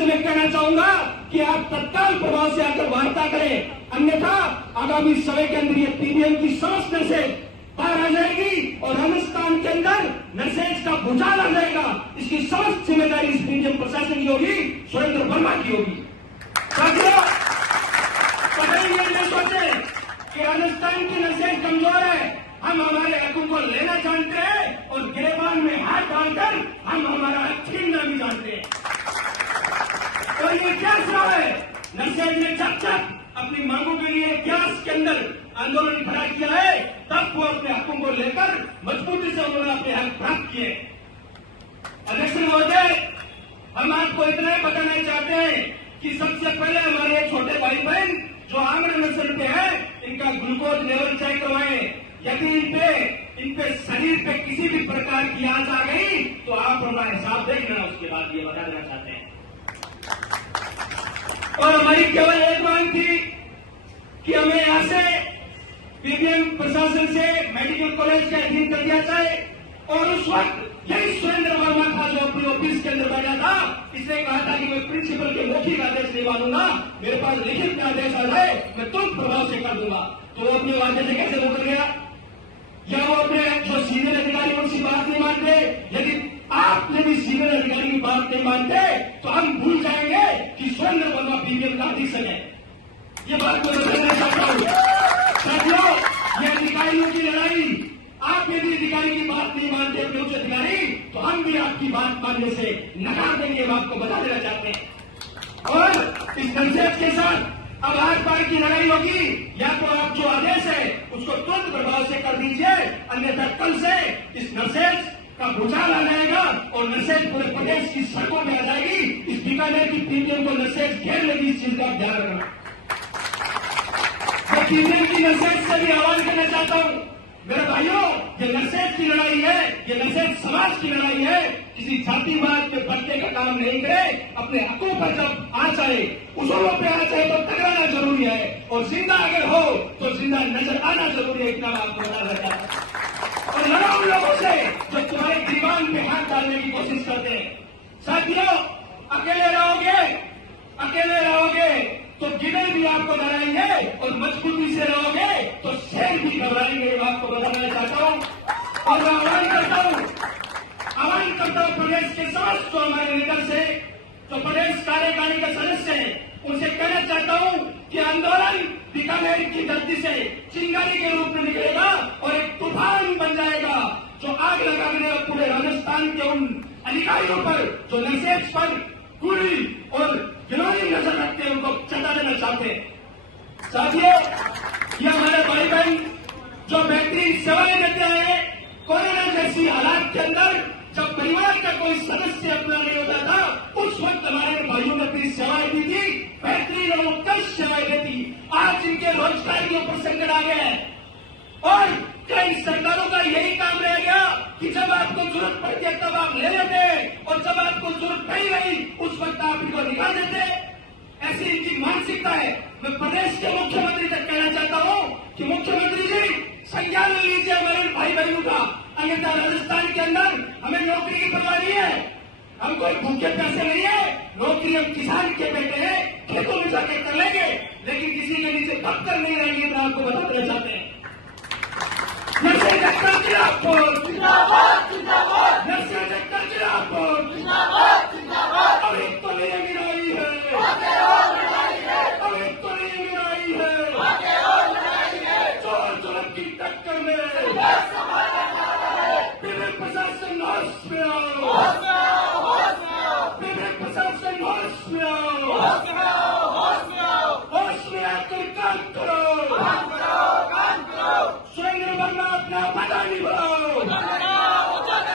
से मैं कहना चाहूंगा कि आप तत्काल प्रभाव से आकर वार्ता करें, अन्यथा आगामी समय के अंदर ये पीबीएम की समस्या से पार आ जाएगी और राजस्थान के अंदर नशेज का भूचाल आ जाएगा। इसकी समस्त जिम्मेदारी इस पीबीएम प्रशासन की होगी, सुरेंद्र वर्मा की होगी। साथियों, कभी ये न सोचे कि राजस्थान की नशेज कमजोर है, हम हमारे हकों को लेना जानते हैं और गिरेबान में हाथ डालकर हम हमारा हक छीनना भी जानते हैं। और ये क्या सवाल है, नशेज ने जब अपनी मांगों के लिए इतिहास के अंदर आंदोलन खड़ा किया है, तब वो अपने हकों को लेकर मजबूती से उन्होंने अपने हक प्राप्त किए। अध्यक्ष महोदय, हम आपको इतना ही बताना चाहते हैं कि सबसे पहले हमारे छोटे भाई बहन जो आंध्र नस्ल के हैं, इनका ग्लूकोज लेवल चेक करवाएं। यदि इनपे शरीर पे किसी भी प्रकार की आंच आ गई तो आप हमारा हिसाब देख लेना। उसके बाद ये बता देना चाहते हैं। और हमारी केवल एक मांग थी कि हमें यहां से पीबीएम प्रशासन से मेडिकल कॉलेज के अधीन कर दिया जाए। और उस वक्त यही सुरेंद्र वर्मा था जो अपने ऑफिस के अंदर बैठा था, इसने कहा था कि मैं प्रिंसिपल के मौखिक आदेश नहीं मानूंगा, मेरे पास लिखित में आदेश आ जाए मैं तुरंत प्रभाव से कर दूंगा। तो वो अपने वादे से कैसे मुकर गया? या वो अपने जो सीनियर अधिकारी उनकी बात नहीं मानते? यदि आप यदि सीनियर अधिकारी की बात नहीं मानते तो हम भूल जाएंगे कि सुरेंद्र वर्मा पीबीएम का अधीक्षक है। ये बात मैं बताना चाहता हूं। साथियों, ये अधिकारियों की लड़ाई, आप यदि अधिकारी की बात नहीं मानते अपने उच्च अधिकारी, तो हम भी आपकी बात मानने से नकार देंगे, हम आपको बता देना चाहते हैं। और इस नशेज के साथ अब आर पार की लड़ाई होगी। या तो आप जो आदेश है उसको तुरंत प्रभाव से कर दीजिए, अन्यथा कल से इस नशेज का भूचाल आ जाएगा और नशेज पूरे प्रदेश की सड़कों में आ जाएगी। इस बीकानेर की पीबीएम को नशेज घेर लेगी, इस चीज का ध्यान रखना। मैं पीबीएम की नशेज से भी आह्वान करना चाहता हूं, मेरे भाइयों, ये नशेज की लड़ाई है, ये नशेज समाज की लड़ाई है। किसी जातिवाद पे बचने का काम नहीं करे। अपने हकों पर जब आ जाए, उसूलों पे आ जाए तो टकराना जरूरी है, और जिंदा अगर हो तो जिंदा नजर आना जरूरी है। इतना आपको बता देता है। और लड़ा उन लोगों से जो तुम्हारे दीवान पे हाथ डालने की कोशिश करते हैं। साथियों, अकेले रहोगे तो गिदड़ भी आपको डराएंगे और मजबूती से रहोगे तो शेर भी घबराएंगे। मैं आपको बताना चाहता हूं और मैं आह्वान करता हूं प्रदेश के समस्त जो हमारे लीडर से, जो प्रदेश कार्यकारिणी के सदस्य हैं, उनसे कहना चाहता हूं कि आंदोलन बीकानेर की धरती से चिंगारी के रूप में निकलेगा और एक तूफान बन जाएगा जो आग लगा देगा पूरे राजस्थान के उन अधिकारियों पर जो नशेज पर पूरी और गिनौनी नजर रखते हैं, उनको चटा देना चाहते हैं। साथियों, ये हमारे भाई बहन जो बेहतरीन सेवाएं देते हैं, कोरोना जैसी हालात के अंदर जब परिवार का कोई सदस्य अपना नहीं होता था, उस वक्त हमारे भाइयों ने अपनी सेवाएं दी थी, बेहतरीन और उत्कृष्ट सेवाएं देती। आज इनके रोजगार के ऊपर संकट आ गया है और कई सरकारों का यही काम रह गया कि जब आपको जरूरत पड़ती है तब आप ले लेते और जब आपको जरूरत नहीं रही उस वक्त आप इनको निकाल देते। ऐसी इनकी मानसिकता है। मैं प्रदेश के मुख्यमंत्री तक कहना चाहता हूं कि मुख्यमंत्री जी, संज्ञान ले लीजिए हमारे भाई बहनों का, अन्यथा राजस्थान के अंदर हमें नौकरी की परवाह नहीं है। हम कोई भूखे पैसे नहीं है, नौकरी हम किसान के बेटे हैं, खेतों में जाकर कर लेंगे, लेकिन किसी के नीचे दफ्तर नहीं रहेंगे। मैं आपको बता देना चाहते हैं। नशे का खिलाफ जिंदाबाद, नशे का खिलाफ जिंदाबाद। अभी तो नहीं गिराई है, अभी तो नहीं गिराई है, चोर चोर की टक्कर में विभिन्न प्रशासन होश में आओ, विभिन्न प्रशासन होश में आओ, होश में आकर काम करो।